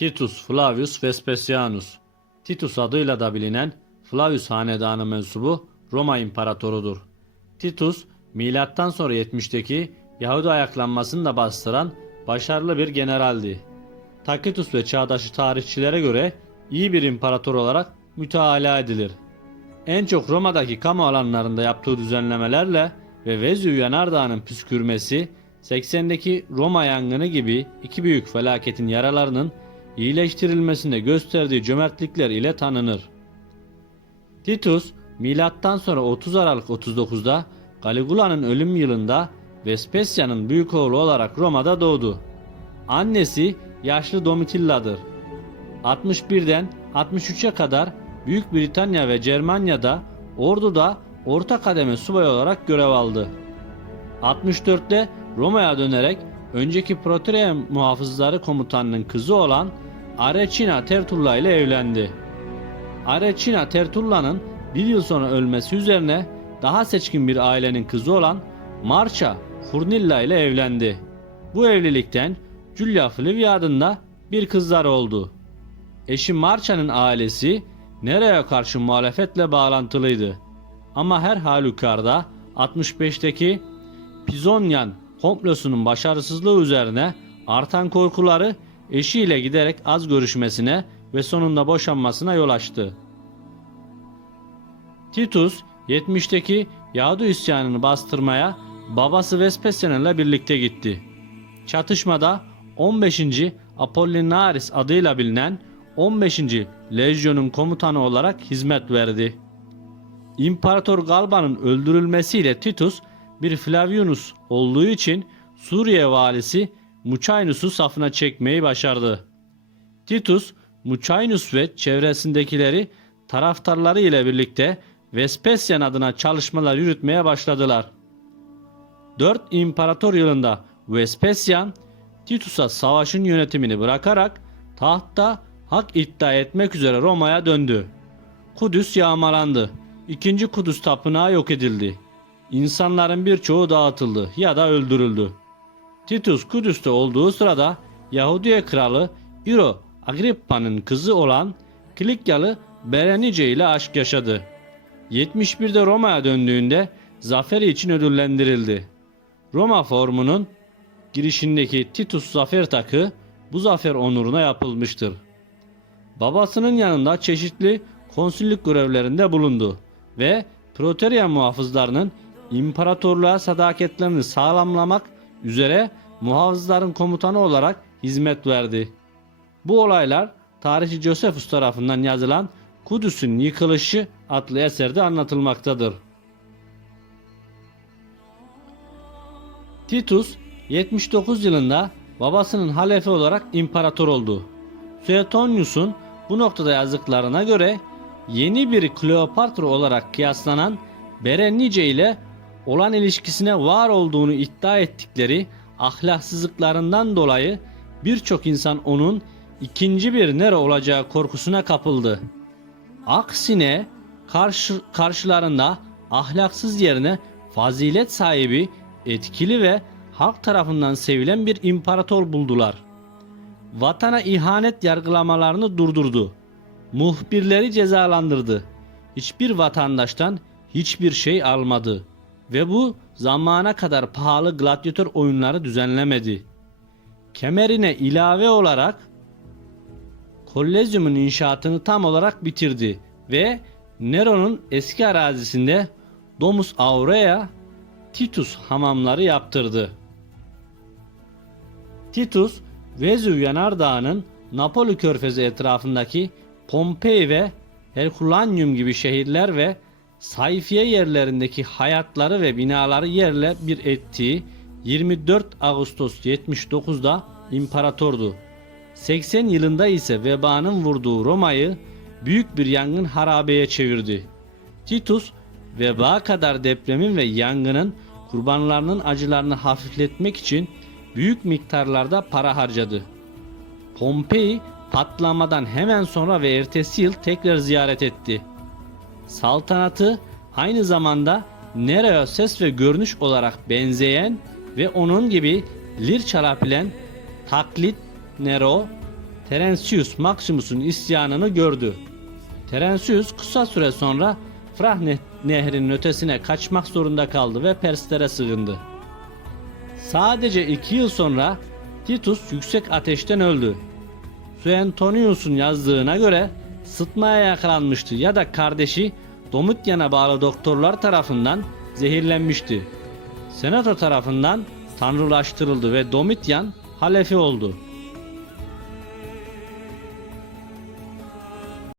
Titus Flavius Vespasianus Titus adıyla da bilinen Flavius hanedanı mensubu Roma imparatorudur. Titus, milattan sonra 70'teki Yahudi ayaklanmasını da bastıran başarılı bir generaldi. Tacitus ve çağdaşı tarihçilere göre iyi bir imparator olarak müteala edilir. En çok Roma'daki kamu alanlarında yaptığı düzenlemelerle ve Vezüv Yanardağı'nın püskürmesi, 80'deki Roma yangını gibi iki büyük felaketin yaralarının iyileştirilmesinde gösterdiği cömertlikler ile tanınır. Titus, milattan sonra 30 Aralık 39'da Caligula'nın ölüm yılında Vespasian'ın büyük oğlu olarak Roma'da doğdu. Annesi yaşlı Domitilla'dır. 61'den 63'e kadar Büyük Britanya ve Cermanya'da orduda orta kademe subay olarak görev aldı. 64'te Roma'ya dönerek önceki Proterea muhafızları komutanının kızı olan Arecina Tertulla ile evlendi. Arecina Tertulla'nın bir yıl sonra ölmesi üzerine daha seçkin bir ailenin kızı olan Marcia Furnilla ile evlendi. Bu evlilikten Julia Flavia adında bir kızlar oldu. Eşi Marcia'nın ailesi nereye karşı muhalefetle bağlantılıydı. Ama her halükarda 65'teki Pizonyan komplosunun başarısızlığı üzerine artan korkuları eşiyle giderek az görüşmesine ve sonunda boşanmasına yol açtı. Titus 70'teki Yahudi isyanını bastırmaya babası Vespasian ile birlikte gitti. Çatışmada 15. Apollinaris adıyla bilinen 15. Lejyon'un komutanı olarak hizmet verdi. İmparator Galba'nın öldürülmesiyle Titus bir Flavianus olduğu için Suriye valisi Mucainus'u safına çekmeyi başardı. Titus, Mucainus ve çevresindekileri taraftarları ile birlikte Vespasian adına çalışmalar yürütmeye başladılar. 4 İmparator yılında Vespasian, Titus'a savaşın yönetimini bırakarak tahtta hak iddia etmek üzere Roma'ya döndü. Kudüs yağmalandı. İkinci Kudüs tapınağı yok edildi. İnsanların birçoğu dağıtıldı ya da öldürüldü. Titus Kudüs'te olduğu sırada Yahudiye kralı İro Agrippa'nın kızı olan Kilikyalı Berenice ile aşk yaşadı. 71'de Roma'ya döndüğünde zaferi için ödüllendirildi. Roma formunun girişindeki Titus zafer takı bu zafer onuruna yapılmıştır. Babasının yanında çeşitli konsüllük görevlerinde bulundu ve Proteria muhafızlarının imparatorluğa sadaketlerini sağlamlamak üzere muhafızların komutanı olarak hizmet verdi. Bu olaylar tarihçi Josephus tarafından yazılan Kudüs'ün yıkılışı adlı eserde anlatılmaktadır. Titus 79 yılında babasının halefe olarak imparator oldu. Suetonius'un bu noktada yazdıklarına göre yeni bir Kleopatra olarak kıyaslanan Berenice ile olan ilişkisine var olduğunu iddia ettikleri ahlaksızlıklarından dolayı birçok insan onun ikinci bir Nero olacağı korkusuna kapıldı. Aksine karşı, karşılarında ahlaksız yerine fazilet sahibi, etkili ve halk tarafından sevilen bir imparator buldular. Vatana ihanet yargılamalarını durdurdu. Muhbirleri cezalandırdı. Hiçbir vatandaştan hiçbir şey almadı ve bu zamana kadar pahalı gladyatör oyunları düzenlemedi. Kemerine ilave olarak Kollezyumun inşaatını tam olarak bitirdi ve Nero'nun eski arazisinde Domus Aurea Titus hamamları yaptırdı. Titus, Vezüv Yanardağı'nın Napoli körfezi etrafındaki Pompei ve Herculaneum gibi şehirler ve sayfiye yerlerindeki hayatları ve binaları yerle bir ettiği 24 Ağustos 79'da imparatordu. 80 yılında ise vebanın vurduğu Roma'yı büyük bir yangın harabeye çevirdi. Titus veba kadar depremin ve yangının kurbanlarının acılarını hafifletmek için büyük miktarlarda para harcadı. Pompei patlamadan hemen sonra ve ertesi yıl tekrar ziyaret etti. Saltanatı aynı zamanda Nero'ya ses ve görünüş olarak benzeyen ve onun gibi lir çalabilen taklit Nero Terentius Maximus'un isyanını gördü. Terentius kısa süre sonra Frah ne- nehrinin ötesine kaçmak zorunda kaldı ve Perslere sığındı. Sadece iki yıl sonra Titus yüksek ateşten öldü. Suetonius'un yazdığına göre sıtmaya yakalanmıştı ya da kardeşi Domitian'a bağlı doktorlar tarafından zehirlenmişti. Senato tarafından tanrılaştırıldı ve Domitian halefi oldu.